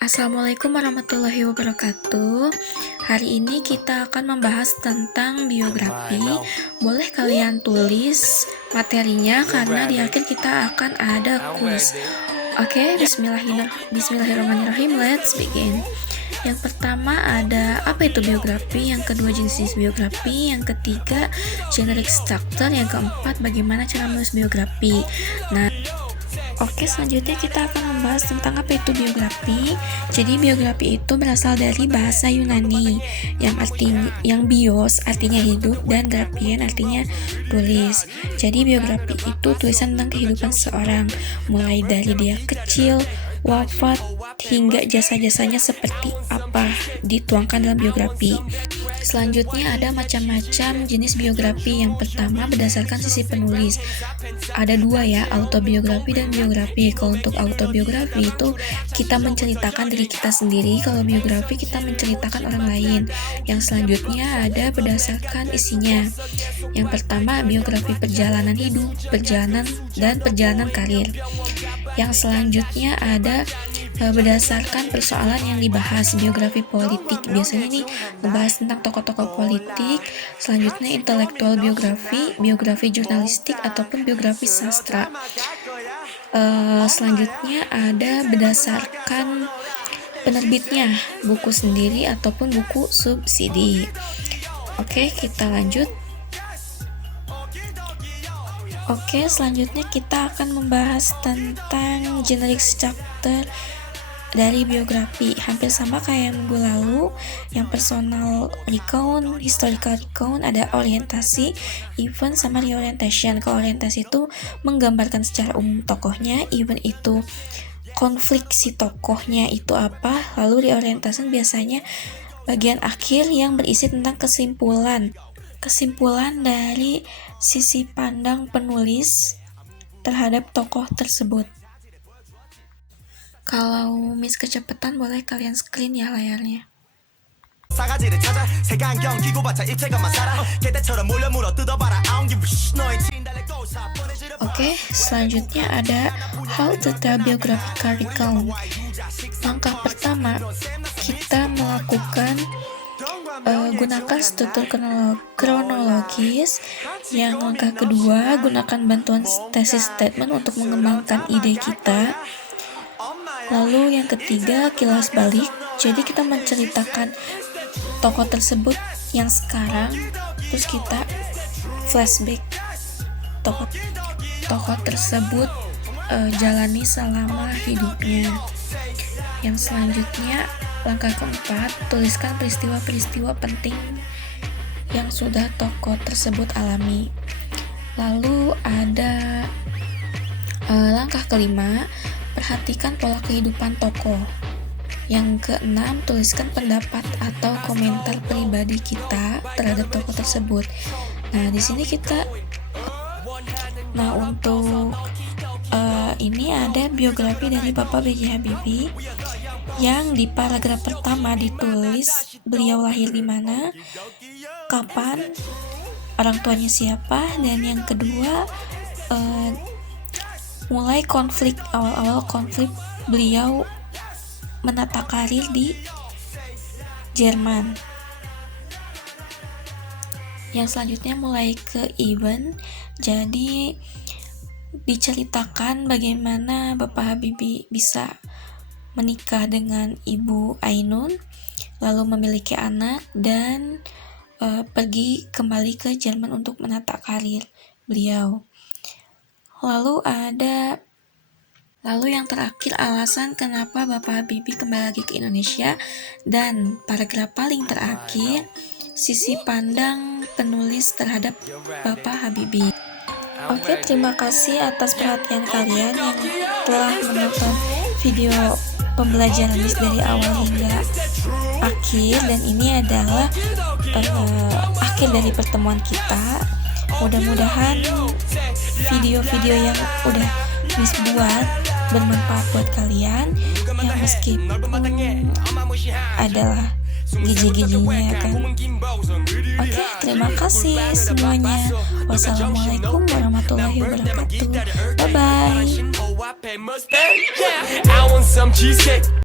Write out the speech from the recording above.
Assalamualaikum warahmatullahi wabarakatuh. Hari ini kita akan membahas tentang biografi. Boleh kalian tulis materinya karena di akhir kita akan ada kuis. Oke, bismillahirrahmanirrahim. Let's begin. Yang pertama ada apa itu biografi, yang kedua jenis biografi, yang ketiga generic structure, yang keempat bagaimana cara menulis biografi. Oke, selanjutnya kita akan membahas tentang apa itu biografi. Jadi biografi itu berasal dari bahasa Yunani yang bios artinya hidup dan grafien artinya tulis. Jadi biografi itu tulisan tentang kehidupan seseorang, mulai dari dia kecil, wafat, hingga jasa-jasanya seperti apa dituangkan dalam biografi. Selanjutnya ada macam-macam jenis biografi. Yang pertama berdasarkan sisi penulis. Ada dua ya, autobiografi dan biografi. Kalau untuk autobiografi itu kita menceritakan diri kita sendiri, kalau biografi kita menceritakan orang lain. Yang selanjutnya ada berdasarkan isinya. Yang pertama biografi perjalanan hidup, perjalanan karir. Yang selanjutnya ada berdasarkan persoalan yang dibahas, biografi politik. Biasanya ini membahas tentang tokoh-tokoh politik. Selanjutnya intelektual biografi, biografi jurnalistik ataupun biografi sastra. Selanjutnya ada berdasarkan penerbitnya, buku sendiri ataupun buku subsidi. Oke, kita lanjut. Oke, selanjutnya kita akan membahas tentang generic structure dari biografi. Hampir sama kayak minggu lalu. Yang personal recount, historical recount, ada orientasi, event, sama reorientation. Kalau orientasi itu menggambarkan secara umum tokohnya, event itu konflik si tokohnya itu apa, lalu reorientation biasanya bagian akhir yang berisi tentang kesimpulan dari sisi pandang penulis terhadap tokoh tersebut. Kalau miss kecepatan boleh kalian screen ya layarnya. Oke, selanjutnya ada how to tell biographical recount. Langkah pertama, kita melakukan gunakan struktur kronologis. Yang langkah kedua, gunakan bantuan thesis statement untuk mengembangkan ide kita. Lalu yang ketiga, kilas balik. Jadi kita menceritakan tokoh tersebut yang sekarang, terus kita flashback tokoh tersebut jalani selama hidupnya. Yang selanjutnya, langkah keempat, tuliskan peristiwa-peristiwa penting yang sudah tokoh tersebut alami. Lalu ada langkah kelima, perhatikan pola kehidupan tokoh. Yang keenam, tuliskan pendapat atau komentar pribadi kita terhadap tokoh tersebut. Untuk ini ada biografi dari Bapak B.J. Habibie yang di paragraf pertama ditulis beliau lahir di mana, kapan, orang tuanya siapa, dan yang kedua mulai awal konflik beliau menata karir di Jerman. Yang selanjutnya mulai ke event, jadi diceritakan bagaimana Bapak Habibie bisa menikah dengan Ibu Ainun, lalu memiliki anak dan pergi kembali ke Jerman untuk menata karir beliau. Lalu yang terakhir, alasan kenapa Bapak Habibie kembali lagi ke Indonesia, dan paragraf paling terakhir, sisi pandang penulis terhadap Bapak Habibie. Oke, terima kasih atas perhatian kalian yang telah menonton video pembelajaran list dari awal hingga akhir, dan ini adalah akhir dari pertemuan kita. Mudah-mudahan video-video yang udah Miss buat bermanfaat buat kalian, yang meskipun adalah gigi-giginya ya kan. Oke, terima kasih semuanya. Wassalamualaikum warahmatullahi wabarakatuh. Bye bye.